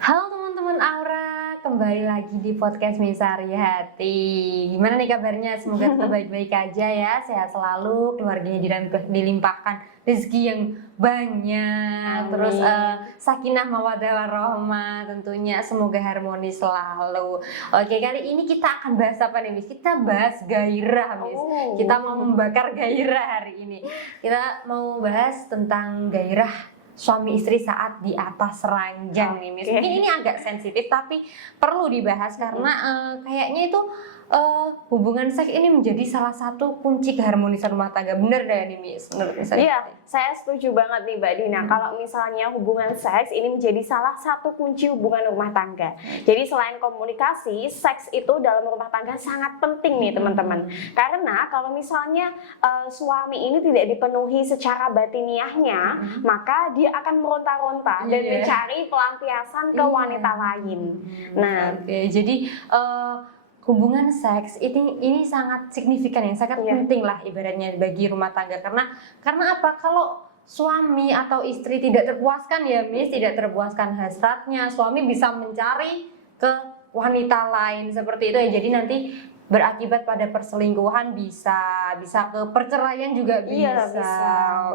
Halo teman-teman Aura, kembali lagi di podcast Misari Hati. Gimana nih kabarnya? Semoga tetap baik-baik aja ya, sehat selalu, keluarganya dilimpahkan rezeki yang banyak. Amin. Terus sakinah mawaddah warahmah tentunya, semoga harmonis selalu. Oke, kali ini kita akan bahas apa nih, Miss? Kita bahas gairah, Miss. Kita mau membakar gairah hari ini. Kita mau bahas tentang gairah suami istri saat di atas ranjang nih, Miss. Mungkin ini agak sensitif tapi perlu dibahas karena kayaknya itu hubungan seks ini menjadi salah satu kunci keharmonisan rumah tangga. Bener deh nih, Miss, menurut saya. Iya, saya setuju banget nih Mbak Dina. Kalau misalnya hubungan seks ini menjadi salah satu kunci hubungan rumah tangga. Jadi selain komunikasi, seks itu dalam rumah tangga sangat penting nih teman-teman. Karena kalau misalnya suami ini tidak dipenuhi secara batiniahnya, maka dia akan meronta-ronta dan mencari pelampiasan ke wanita lain. Nah, jadi hubungan seks ini sangat signifikan ya, sangat penting lah ibaratnya bagi rumah tangga. Karena apa? Kalau suami atau istri tidak terpuaskan ya, Miss, tidak terpuaskan hasratnya, suami bisa mencari ke wanita lain seperti itu ya. Jadi nanti berakibat pada perselingkuhan, bisa ke perceraian juga bisa.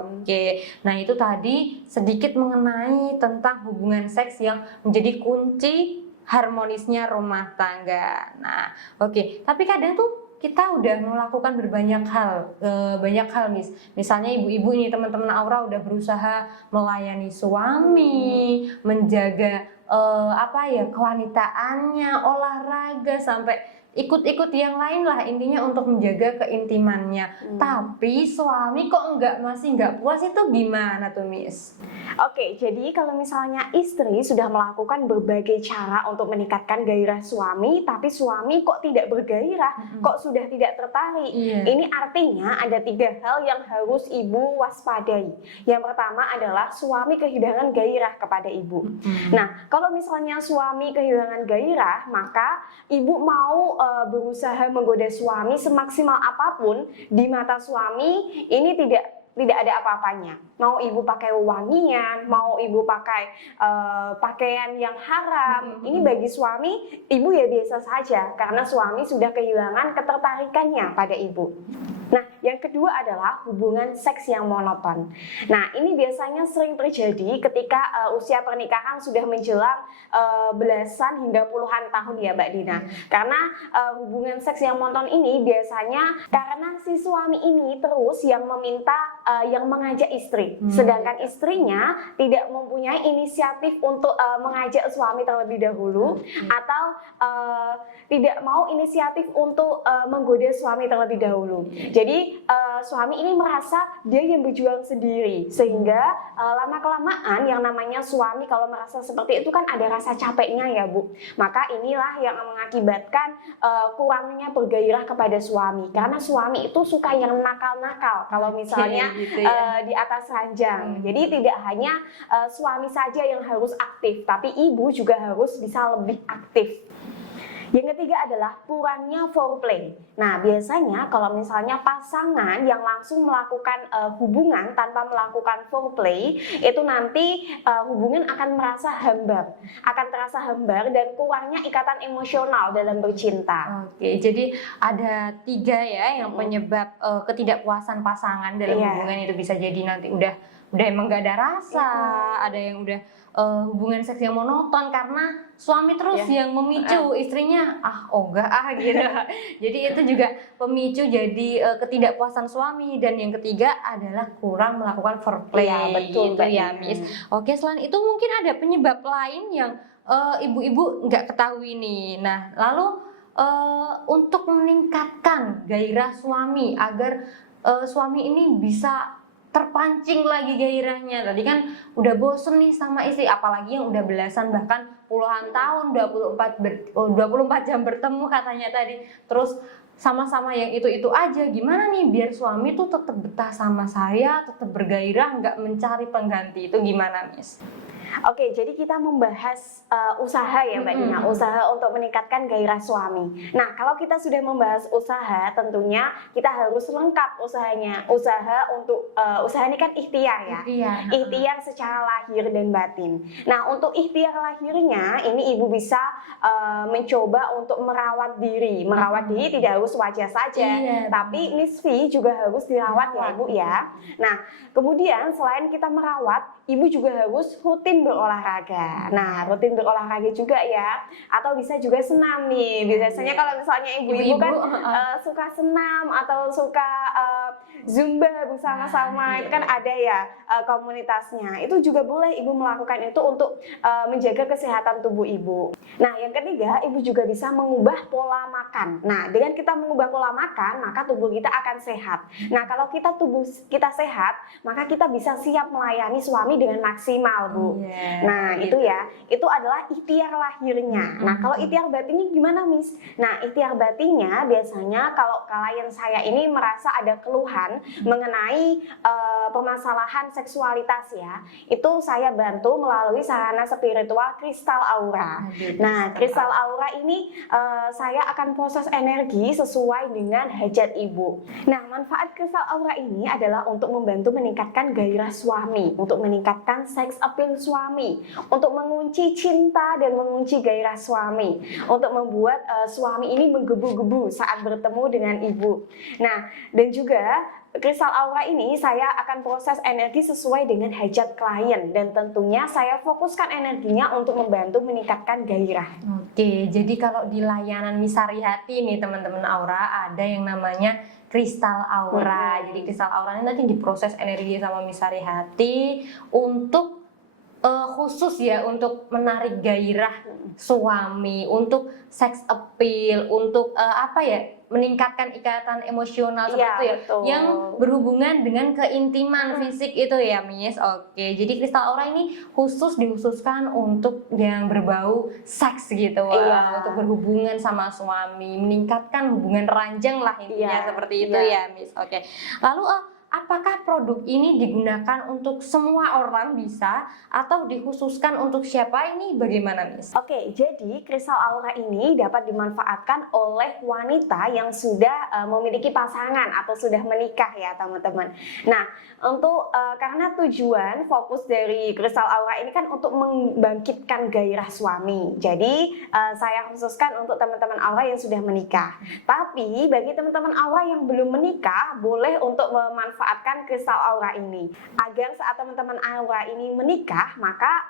Oke. Nah, itu tadi sedikit mengenai tentang hubungan seks yang menjadi kunci harmonisnya rumah tangga. Nah, oke. Tapi kadang tuh kita udah melakukan banyak hal, Miss. Misalnya ibu-ibu ini, teman-teman Aura udah berusaha melayani suami, menjaga kewanitaannya, olahraga, sampai ikut-ikut yang lain lah, intinya untuk menjaga keintimannya. Tapi suami kok masih nggak puas, itu gimana tuh, Miss? Oke, jadi kalau misalnya istri sudah melakukan berbagai cara untuk meningkatkan gairah suami, tapi suami kok tidak bergairah, kok sudah tidak tertarik. Ini artinya ada 3 hal yang harus ibu waspadai. Yang pertama adalah suami kehilangan gairah kepada ibu. Nah, kalau misalnya suami kehilangan gairah, maka ibu mau berusaha menggoda suami semaksimal apapun, di mata suami ini tidak ada apa-apanya. Mau ibu pakai wangian, mau ibu pakai pakaian yang haram, ini bagi suami, ibu ya biasa saja, karena suami sudah kehilangan ketertarikannya pada ibu. Nah, yang kedua adalah hubungan seks yang monoton. Nah, ini biasanya sering terjadi ketika usia pernikahan sudah menjelang belasan hingga puluhan tahun ya Mbak Dina. Karena hubungan seks yang monoton ini biasanya karena si suami ini terus yang meminta, yang mengajak istri. Sedangkan istrinya tidak mempunyai inisiatif untuk mengajak suami terlebih dahulu, atau tidak mau inisiatif untuk menggoda suami terlebih dahulu. Jadi suami ini merasa dia yang berjuang sendiri, sehingga lama-kelamaan yang namanya suami kalau merasa seperti itu kan ada rasa capeknya ya Bu. Maka inilah yang mengakibatkan kurangnya bergairah kepada suami, karena suami itu suka yang nakal-nakal kalau misalnya di atas ranjang. Jadi tidak hanya suami saja yang harus aktif, tapi ibu juga harus bisa lebih aktif. Yang ketiga adalah kurangnya foreplay. Nah, biasanya kalau misalnya pasangan yang langsung melakukan hubungan tanpa melakukan foreplay, itu nanti hubungan akan terasa hambar dan kurangnya ikatan emosional dalam bercinta. Oke, jadi ada 3 ya yang penyebab ketidakpuasan pasangan dalam hubungan itu. Bisa jadi nanti udah emang gak ada rasa, ada yang udah hubungan seks yang monoton karena suami terus yang memicu, istrinya gitu. Jadi itu juga pemicu jadi ketidakpuasan suami. Dan yang ketiga adalah kurang melakukan foreplay. Betul itu ya, Miss. Oke, selain itu mungkin ada penyebab lain yang ibu-ibu nggak ketahui nih. Nah, lalu untuk meningkatkan gairah suami agar suami ini bisa terpancing lagi gairahnya. Tadi kan udah bosen nih sama istri, apalagi yang udah belasan bahkan puluhan tahun, 24 jam bertemu katanya tadi. Terus sama-sama yang itu-itu aja. Gimana nih biar suami tuh tetap betah sama saya, tetap bergairah, nggak mencari pengganti? Itu gimana, Miss? Oke, jadi kita membahas usaha ya Mbak Dina, usaha untuk meningkatkan gairah suami. Nah, kalau kita sudah membahas usaha, tentunya kita harus lengkap usahanya. Usaha untuk usaha ini kan ikhtiar ya, ikhtiar secara lahir dan batin. Nah, untuk ikhtiar lahirnya, ini ibu bisa mencoba untuk merawat diri. Merawat diri tidak harus wajah saja, tapi nisfi juga harus dirawat ya Ibu ya. Nah, kemudian selain kita merawat, ibu juga harus rutin berolahraga. Nah, rutin berolahraga juga ya. Atau bisa juga senam nih. Biasanya kalau misalnya ibu-ibu kan suka senam atau suka zumba bersama-sama, itu kan ada ya komunitasnya. Itu juga boleh ibu melakukan itu untuk menjaga kesehatan tubuh ibu. Nah, yang ketiga, ibu juga bisa mengubah pola makan. Nah, dengan kita mengubah pola makan, maka tubuh kita akan sehat. Nah, kalau tubuh kita sehat, maka kita bisa siap melayani suami dengan maksimal, Bu. Nah, itu ya, itu adalah ikhtiar lahirnya. Nah, kalau ikhtiar batinnya gimana, Miss? Nah, ikhtiar batinnya biasanya kalau klien saya ini merasa ada keluhan mengenai permasalahan seksualitas ya, itu saya bantu melalui sarana spiritual kristal aura. Nah, kristal aura ini saya akan proses energi sesuai dengan hajat ibu. Nah, manfaat kristal aura ini adalah untuk membantu meningkatkan gairah suami, untuk meningkatkan sex appeal suami, untuk mengunci cinta dan mengunci gairah suami, untuk membuat suami ini menggebu-gebu saat bertemu dengan ibu. Nah, dan juga kristal aura ini saya akan proses energi sesuai dengan hajat klien dan tentunya saya fokuskan energinya untuk membantu meningkatkan gairah. Oke, jadi kalau di layanan Misari Hati nih teman-teman Aura ada yang namanya kristal aura. Jadi kristal aura ini nanti diproses energi sama Misari Hati untuk khusus ya untuk menarik gairah suami, untuk sex appeal, untuk apa ya, meningkatkan ikatan emosional seperti itu ya, betul. Yang berhubungan dengan keintiman fisik itu ya, Miss. Oke, jadi kristal aura ini dihususkan untuk yang berbau seks gitu, untuk berhubungan sama suami, meningkatkan hubungan ranjang lah intinya seperti itu ya, Miss. Oke, lalu apakah produk ini digunakan untuk semua orang bisa atau dikhususkan untuk siapa, ini bagaimana, Miss? Oke, jadi kristal aura ini dapat dimanfaatkan oleh wanita yang sudah memiliki pasangan atau sudah menikah ya teman-teman. Nah, untuk karena tujuan fokus dari kristal aura ini kan untuk membangkitkan gairah suami. Jadi saya khususkan untuk teman-teman aura yang sudah menikah. Tapi bagi teman-teman aura yang belum menikah, boleh untuk memanfaatkan kristal aura ini agar saat teman-teman aura ini menikah, maka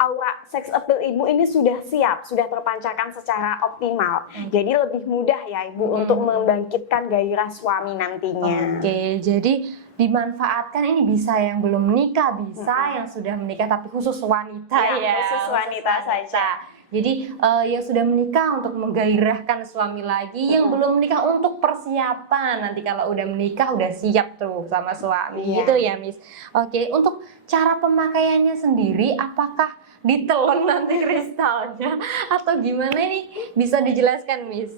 aura sex appeal ibu ini sudah siap, sudah terpancarkan secara optimal. Jadi lebih mudah ya ibu untuk membangkitkan gairah suami nantinya. Oke, jadi dimanfaatkan ini bisa yang belum menikah, bisa yang sudah menikah, tapi khusus wanita ya, khusus wanita saja. Jadi yang sudah menikah untuk menggairahkan suami lagi, yang belum menikah untuk persiapan nanti kalau udah menikah udah siap tuh sama suami, gitu ya, Miss. Oke, untuk cara pemakaiannya sendiri, apakah ditelan nanti kristalnya atau gimana, ini bisa dijelaskan, Miss?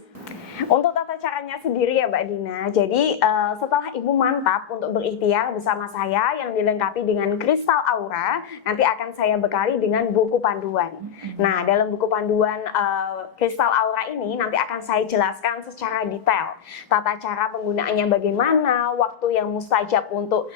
Untuk tata caranya sendiri ya Mbak Dina, jadi setelah ibu mantap untuk berikhtiar bersama saya yang dilengkapi dengan kristal aura, nanti akan saya bekali dengan buku panduan. Nah, dalam buku panduan kristal aura ini nanti akan saya jelaskan secara detail tata cara penggunaannya bagaimana, waktu yang mustajab untuk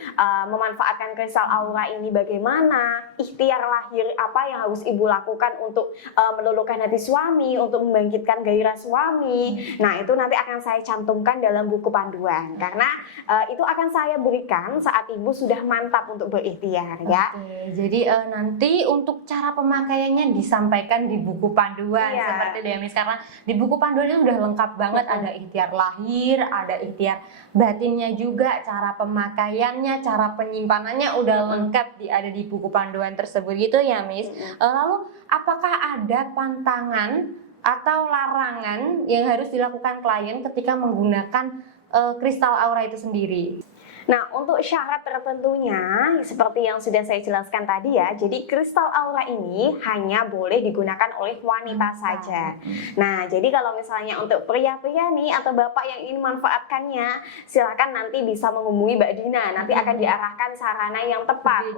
memanfaatkan kristal aura ini bagaimana, ikhtiar lahir apa yang harus ibu lakukan untuk meluluhkan hati suami, untuk membangkitkan gairah suami. Nah, itu nanti akan saya cantumkan dalam buku panduan karena itu akan saya berikan saat ibu sudah mantap untuk berikhtiar ya. Oke, jadi nanti untuk cara pemakaiannya disampaikan di buku panduan seperti itu ya, Miss, karena di buku panduannya udah lengkap banget, ada ikhtiar lahir, ada ikhtiar batinnya juga, cara pemakaiannya, cara penyimpanannya udah lengkap ada di buku panduan tersebut gitu ya, Miss. Lalu apakah ada pantangan atau larangan yang harus dilakukan klien ketika menggunakan kristal aura itu sendiri? Nah, untuk syarat tertentunya, seperti yang sudah saya jelaskan tadi ya, jadi kristal aura ini hanya boleh digunakan oleh wanita saja. Nah, jadi kalau misalnya untuk pria-pria nih atau bapak yang ingin memanfaatkannya, silakan nanti bisa menghubungi Mbak Dina. Nanti akan diarahkan sarana yang tepat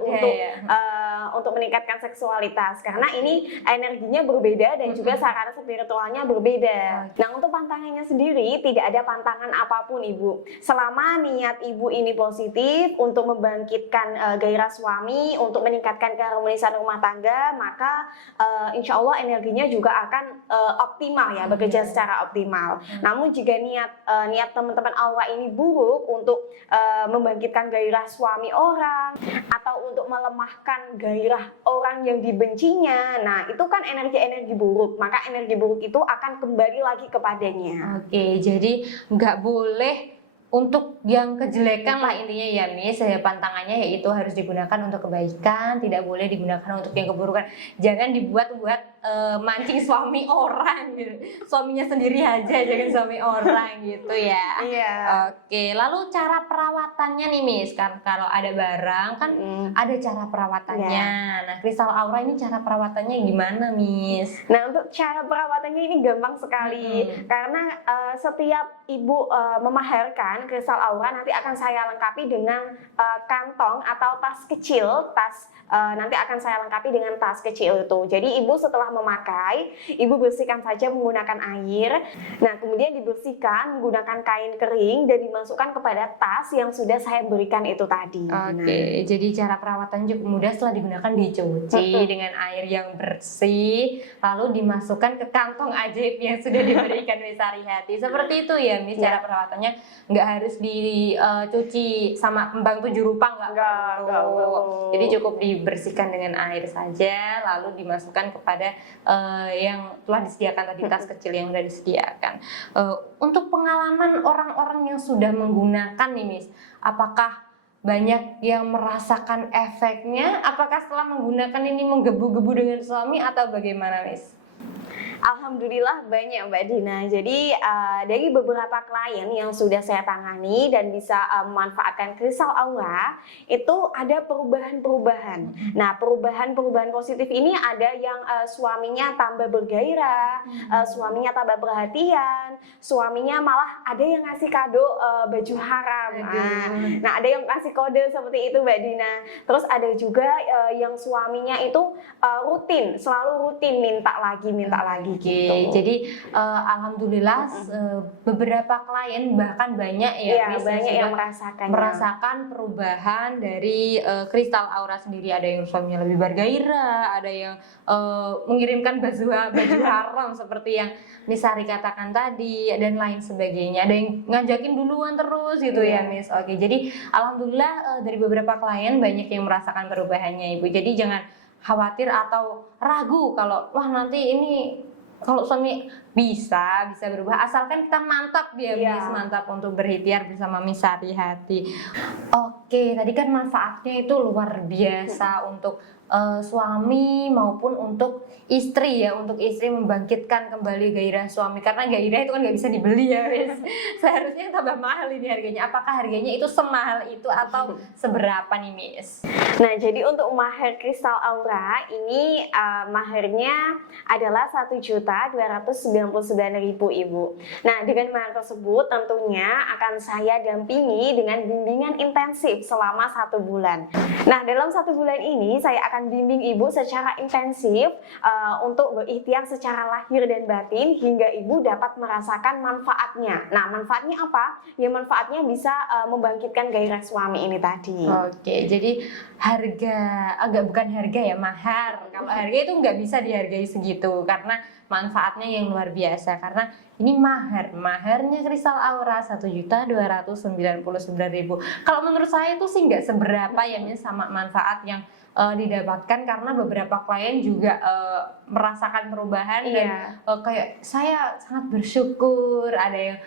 untuk meningkatkan seksualitas. Karena ini energinya berbeda dan juga sarana spiritualnya berbeda. Nah, untuk pantangannya sendiri tidak ada pantangan apapun, Ibu. Selama niat Ibu ini positif untuk membangkitkan gairah suami, untuk meningkatkan keharmonisan rumah tangga, maka insya Allah energinya juga akan optimal ya, bekerja secara optimal. Namun jika niat teman-teman aura ini buruk untuk membangkitkan gairah suami orang atau untuk melemahkan gairah orang yang dibencinya, nah itu kan energi-energi buruk, maka energi buruk itu akan kembali lagi kepadanya. Oke, jadi nggak boleh untuk yang kejelekan lah intinya ya Miss, pantangannya yaitu harus digunakan untuk kebaikan, tidak boleh digunakan untuk yang keburukan. Jangan dibuat-buat mancing suami orang gitu. Suaminya sendiri aja, jangan suami orang gitu ya. Iya. Oke, lalu cara perawatannya nih Miss, kalau ada barang kan ada cara perawatannya. Nah, kristal aura ini cara perawatannya gimana Miss? Nah, untuk cara perawatannya ini gampang sekali, karena setiap ibu memaharkan kristal aura nanti akan saya lengkapi dengan kantong atau tas kecil, nanti akan saya lengkapi dengan tas kecil itu. Jadi ibu setelah memakai, ibu bersihkan saja menggunakan air. Nah, kemudian dibersihkan menggunakan kain kering dan dimasukkan kepada tas yang sudah saya berikan itu tadi. Oke, jadi cara perawatan cukup mudah. Setelah digunakan dicuci dengan air yang bersih, lalu dimasukkan ke kantong ajaib yang sudah diberikan Miss Sarihati. Seperti itu ya Miss, cara perawatannya nggak harus dicuci sama kembang 7 rupa, nggak perlu. Jadi cukup dibersihkan dengan air saja, lalu dimasukkan kepada yang telah disediakan tadi, tas kecil yang sudah disediakan. Untuk pengalaman orang-orang yang sudah menggunakan nih Miss, apakah banyak yang merasakan efeknya? Apakah setelah menggunakan ini menggebu-gebu dengan suami atau bagaimana Miss? Alhamdulillah banyak Mbak Dina. Jadi dari beberapa klien yang sudah saya tangani dan bisa memanfaatkan kristal aura, itu ada perubahan-perubahan. Nah, perubahan-perubahan positif ini ada yang suaminya tambah bergairah, suaminya tambah perhatian, suaminya malah ada yang ngasih kado baju haram. Nah, ada yang kasih kode seperti itu Mbak Dina. Terus ada juga yang suaminya itu selalu rutin minta lagi gitu. Jadi alhamdulillah beberapa klien bahkan banyak ya Miss, banyak yang merasakan perubahan dari kristal aura sendiri. Ada yang suaminya lebih bergairah, ada yang mengirimkan baju haram seperti yang Miss Sari katakan tadi, dan lain sebagainya. Ada yang ngajakin duluan terus gitu ya Miss. Oke, jadi alhamdulillah dari beberapa klien banyak yang merasakan perubahannya Ibu. Jadi jangan khawatir atau ragu kalau wah nanti ini kalau suami bisa berubah, asalkan kita mantap dia Miss, mantap untuk berikhtiar bersama Miss Sarihati. Oke, tadi kan manfaatnya itu luar biasa untuk suami maupun untuk istri ya, untuk istri membangkitkan kembali gairah suami, karena gairah itu kan nggak bisa dibeli ya Miss. Seharusnya tambah mahal ini harganya. Apakah harganya itu semahal itu atau seberapa nih Miss? Nah, jadi untuk mahar kristal aura ini maharnya adalah 1.299.000 Ibu. Nah, dengan mahar tersebut tentunya akan saya dampingi dengan bimbingan intensif selama 1 bulan. Nah, dalam 1 bulan ini saya akan bimbing Ibu secara intensif untuk berikhtiar secara lahir dan batin hingga Ibu dapat merasakan manfaatnya. Nah, manfaatnya apa? Ya, manfaatnya bisa membangkitkan gairah suami ini tadi. Oke, jadi bukan harga ya, mahar. Kalau harga itu nggak bisa dihargai segitu karena manfaatnya yang luar biasa. Karena ini maharnya kristal aura 1.299.000. Kalau menurut saya itu sih nggak seberapa ya sama manfaat yang didapatkan, karena beberapa klien juga merasakan perubahan dan kayak saya sangat bersyukur. Ada yang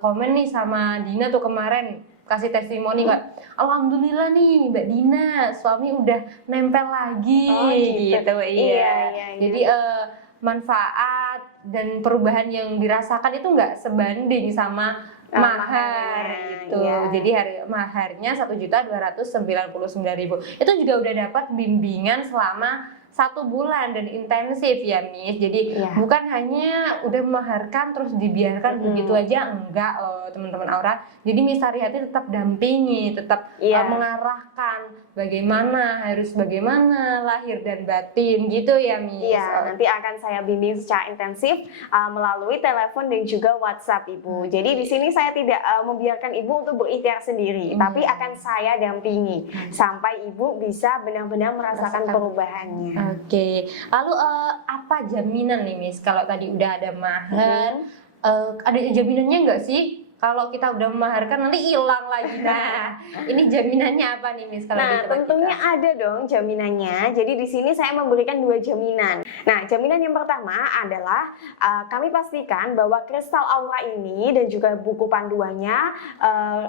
komen nih sama Dina tuh kemarin kasih testimoni Kak, alhamdulillah nih Mbak Dina suami udah nempel lagi gitu. Iya. Jadi manfaat dan perubahan yang dirasakan itu nggak sebanding sama mahar gitu. Iya. Jadi maharnya 1.299.000. Itu juga udah dapat bimbingan selama 1 bulan dan intensif ya Miss. Jadi Iya. bukan hanya udah memaharkan terus dibiarkan begitu aja, enggak loh teman-teman Aura. Jadi Miss Sarihati tetap dampingi, tetap mengarahkan bagaimana lahir dan batin gitu ya Miss. Iya, nanti akan saya bimbing secara intensif melalui telepon dan juga WhatsApp Ibu. Jadi di sini saya tidak membiarkan Ibu untuk berikhtiar sendiri, tapi akan saya dampingi sampai Ibu bisa benar-benar merasakan perubahannya. Oke. Lalu apa jaminan nih Miss? Kalau tadi udah ada mahar, ada jaminannya nggak sih? Kalau kita udah memaharkan nanti hilang lagi. Nah, ini jaminannya apa nih Miss? Kalau di tempat tentunya kita? ada dong jaminannya. Jadi di sini saya memberikan 2 jaminan. Nah, jaminan yang pertama adalah kami pastikan bahwa kristal aura ini dan juga buku panduannya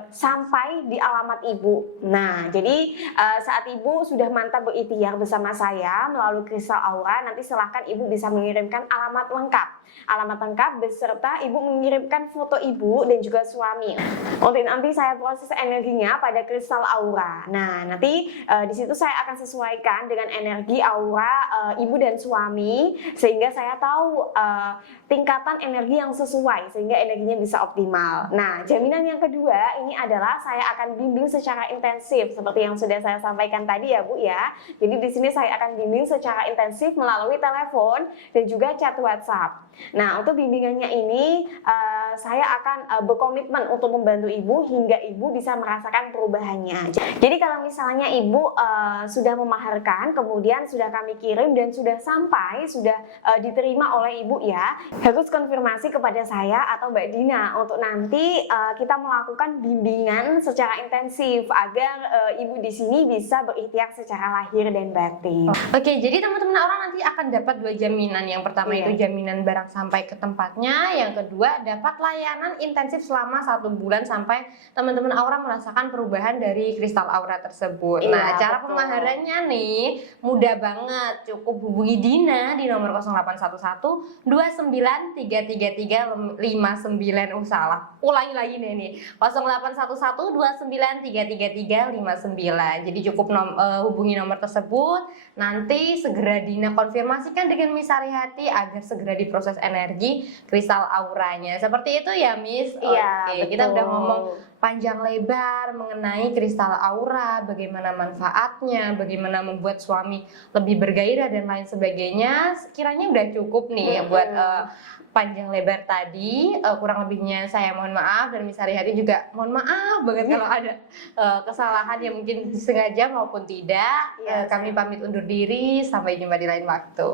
sampai di alamat Ibu. Nah, jadi saat Ibu sudah mantap berikhtiar bersama saya melalui kristal aura, nanti silahkan Ibu bisa mengirimkan alamat lengkap. Alamat lengkap beserta Ibu mengirimkan foto Ibu dan juga suami. Nanti saya proses energinya pada kristal aura. Nah, nanti di situ saya akan sesuaikan dengan energi aura Ibu dan suami sehingga saya tahu tingkatan energi yang sesuai sehingga energinya bisa optimal. Nah, jaminan yang kedua ini adalah saya akan bimbing secara intensif seperti yang sudah saya sampaikan tadi ya Bu ya. Jadi di sini saya akan bimbing secara intensif melalui telepon dan juga chat WhatsApp. Nah, untuk bimbingannya ini saya akan berkomitmen untuk membantu Ibu hingga Ibu bisa merasakan perubahannya. Jadi kalau misalnya Ibu sudah memaharkan, kemudian sudah kami kirim dan sudah sampai, sudah diterima oleh Ibu ya, harus konfirmasi kepada saya atau Mbak Dina untuk nanti kita melakukan bimbingan secara intensif agar Ibu di sini bisa berikhtiar secara lahir dan batin. Oke, jadi teman-teman Aura nanti akan dapat 2 jaminan. Yang pertama itu jaminan barang sampai ke tempatnya, yang kedua dapat layanan intensif selama 1 bulan sampai teman-teman Aura merasakan perubahan dari kristal aura tersebut. Nah, cara pemaharannya nih mudah banget, cukup hubungi Dina di nomor 0811 29 333 59. Salah. Ulangi lagi nih 0811 29 333 59. Jadi cukup hubungi nomor tersebut. Nanti segera Dina konfirmasikan dengan Miss Sarihati agar segera diproses energi kristal auranya. Seperti itu ya Miss. Iya, Oke, kita udah ngomong panjang lebar mengenai kristal aura, bagaimana manfaatnya, bagaimana membuat suami lebih bergairah dan lain sebagainya. Kiranya udah cukup nih buat panjang lebar tadi. Kurang lebihnya saya mohon maaf, dan Miss Sarihati juga mohon maaf banget kalau ada kesalahan yang mungkin sengaja maupun tidak. Kami pamit undur diri, sampai jumpa di lain waktu.